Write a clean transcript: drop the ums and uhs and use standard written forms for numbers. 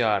4،